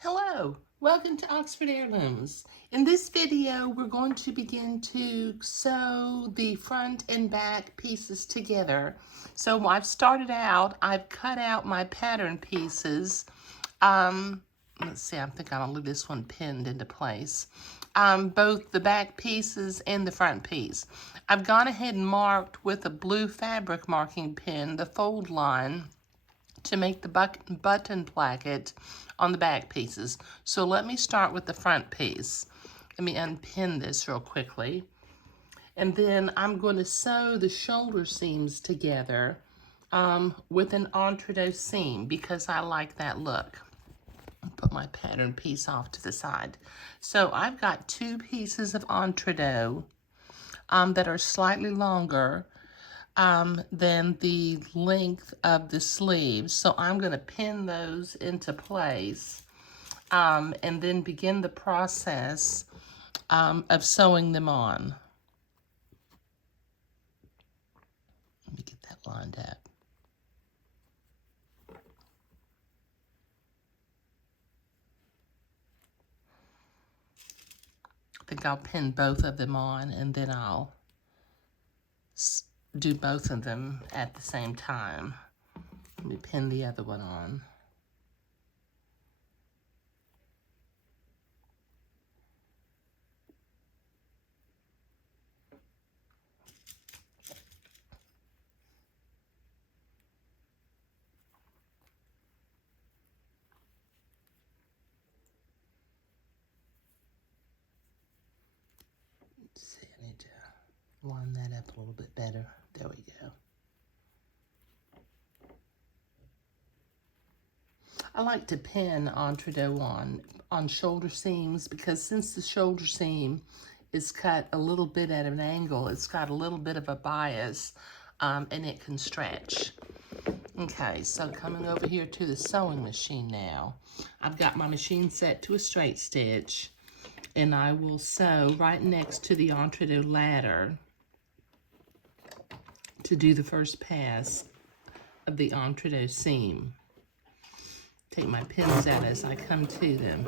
Hello, welcome to Oxford Heirlooms. In this video, we're going to begin to sew the front and back pieces together. So I've started out, I've cut out my pattern pieces. Let's see, I think I'm gonna leave this one pinned into place. Both the back pieces and the front piece. I've gone ahead and marked with a blue fabric marking pen the fold line to make the button placket on the back pieces. So let me start with the front piece. Let me unpin this real quickly. And then I'm going to sew the shoulder seams together with an entredeux seam because I like that look. I'll put my pattern piece off to the side. So I've got two pieces of entredeux that are slightly longer than the length of the sleeves. So I'm going to pin those into place and then begin the process of sewing them on. Let me get that lined up. I think I'll pin both of them on and then I'll do both of them at the same time. Let me pin the other one on. Let's see, I need to line that up a little bit better. There we go. I like to pin entredeux on shoulder seams because since the shoulder seam is cut a little bit at an angle, it's got a little bit of a bias and it can stretch. Okay, so coming over here to the sewing machine now. I've got my machine set to a straight stitch and I will sew right next to the entredeux ladder to do the first pass of the entredeux seam. Take my pins out as I come to them.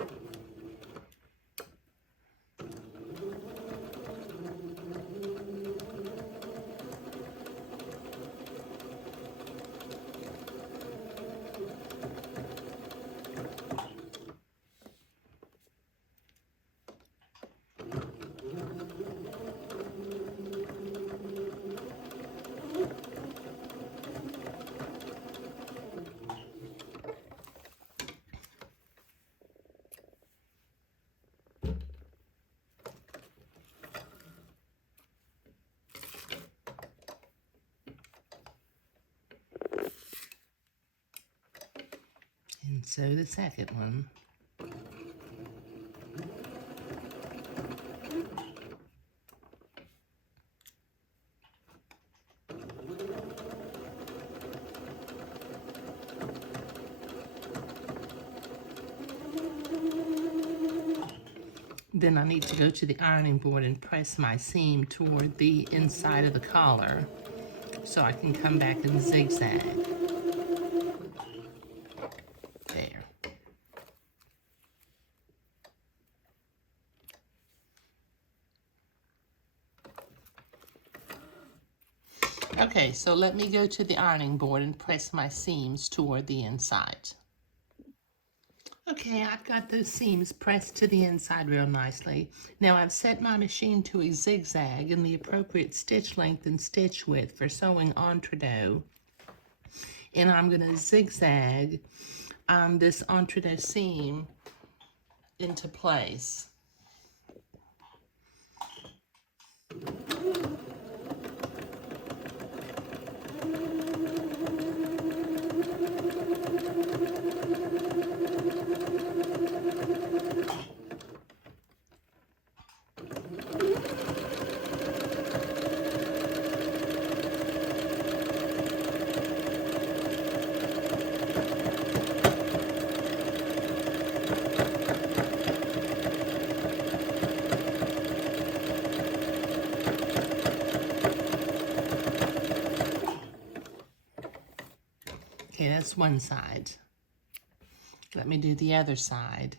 And so the second one. Then I need to go to the ironing board and press my seam toward the inside of the collar so I can come back and zigzag. There. Okay, so let me go to the ironing board and press my seams toward the inside. Okay, I've got those seams pressed to the inside real nicely. Now I've set my machine to a zigzag in the appropriate stitch length and stitch width for sewing entredeux. And I'm going to zigzag this entredeux seam into place. Okay, that's one side. Let me do the other side.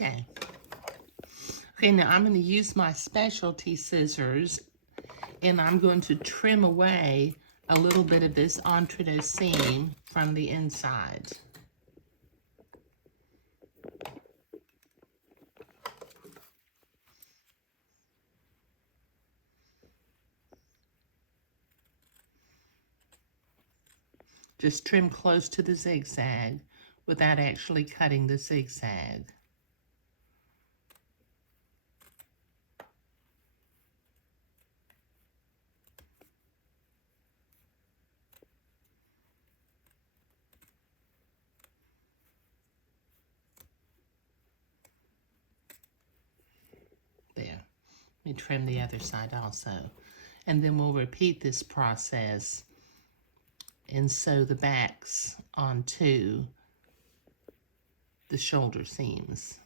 Okay. Okay, now I'm going to use my specialty scissors, and I'm going to trim away a little bit of this entrecôte seam from the inside. Just trim close to the zigzag without actually cutting the zigzag. There. Let me trim the other side also. And then we'll repeat this process and sew the backs onto the shoulder seams.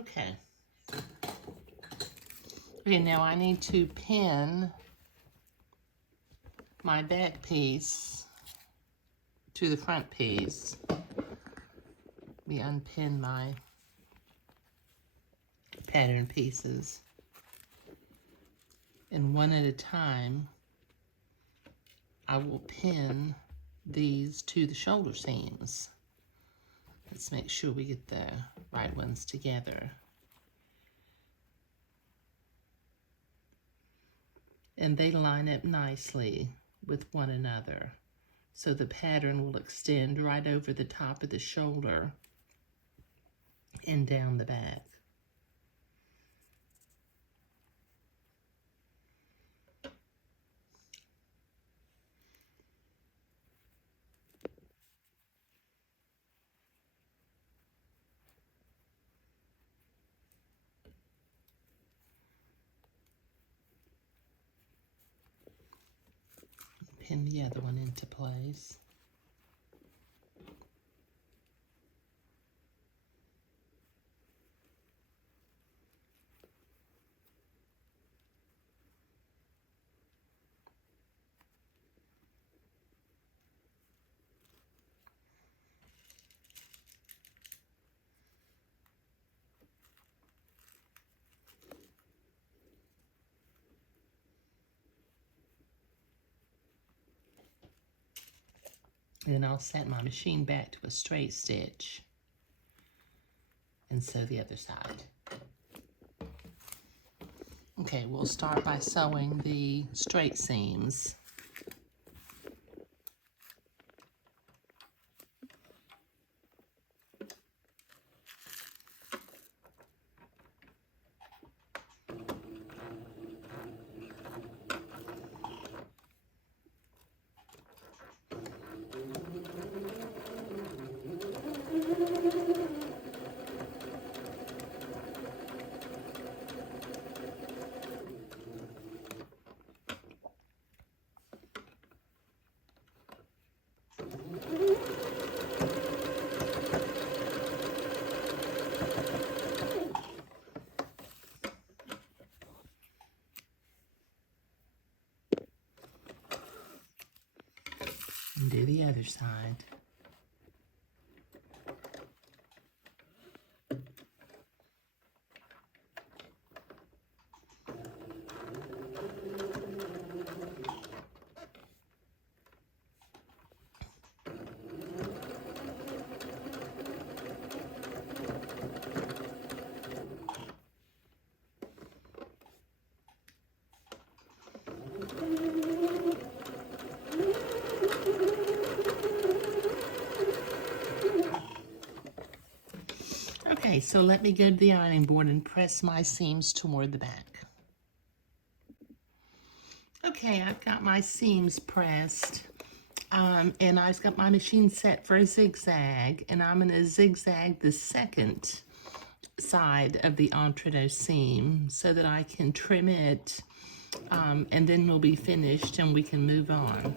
Okay. Okay, now I need to pin my back piece to the front piece. Let me unpin my pattern pieces. And one at a time, I will pin these to the shoulder seams. Let's make sure we get the right ones together. And they line up nicely with one another. So the pattern will extend right over the top of the shoulder and down the back. Pin the other one into place. Then I'll set my machine back to a straight stitch and sew the other side. Okay, we'll start by sewing the straight seams. And do the other side. Okay, so let me go to the ironing board and press my seams toward the back. Okay, I've got my seams pressed, and I've got my machine set for a zigzag, and I'm going to zigzag the second side of the entredot seam so that I can trim it, and then we'll be finished and we can move on.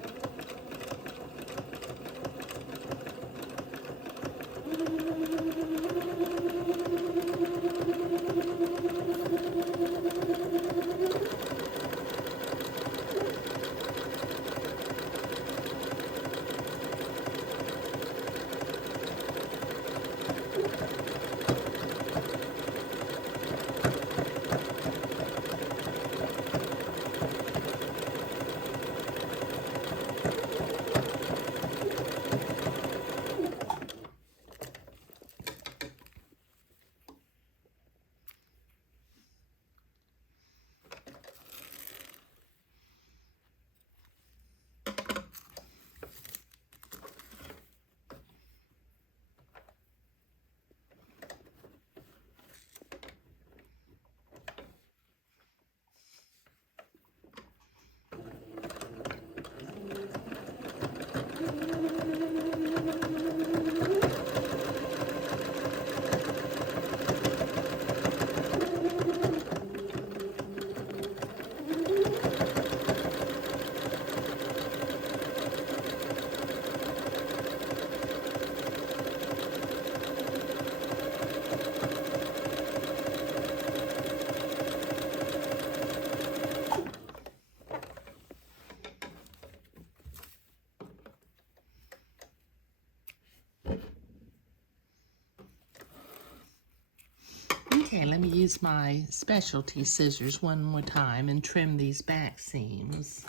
Okay, let me use my specialty scissors one more time and trim these back seams.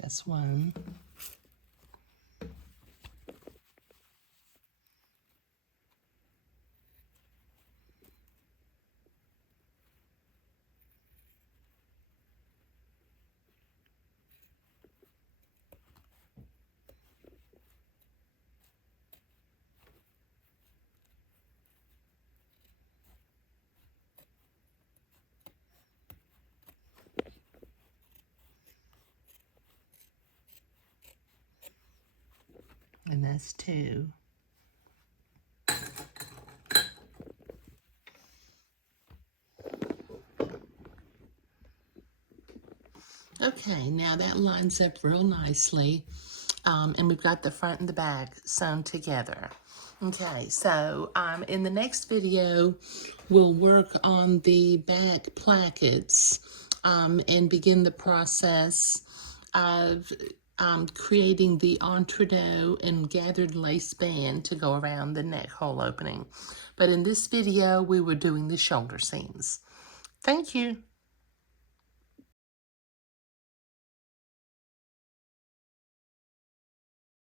That's one. And that's two. Okay, now that lines up real nicely, and we've got the front and the back sewn together. Okay, so in the next video, we'll work on the back plackets and begin the process of creating the entredot and gathered lace band to go around the neck hole opening. But in this video, we were doing the shoulder seams. Thank you.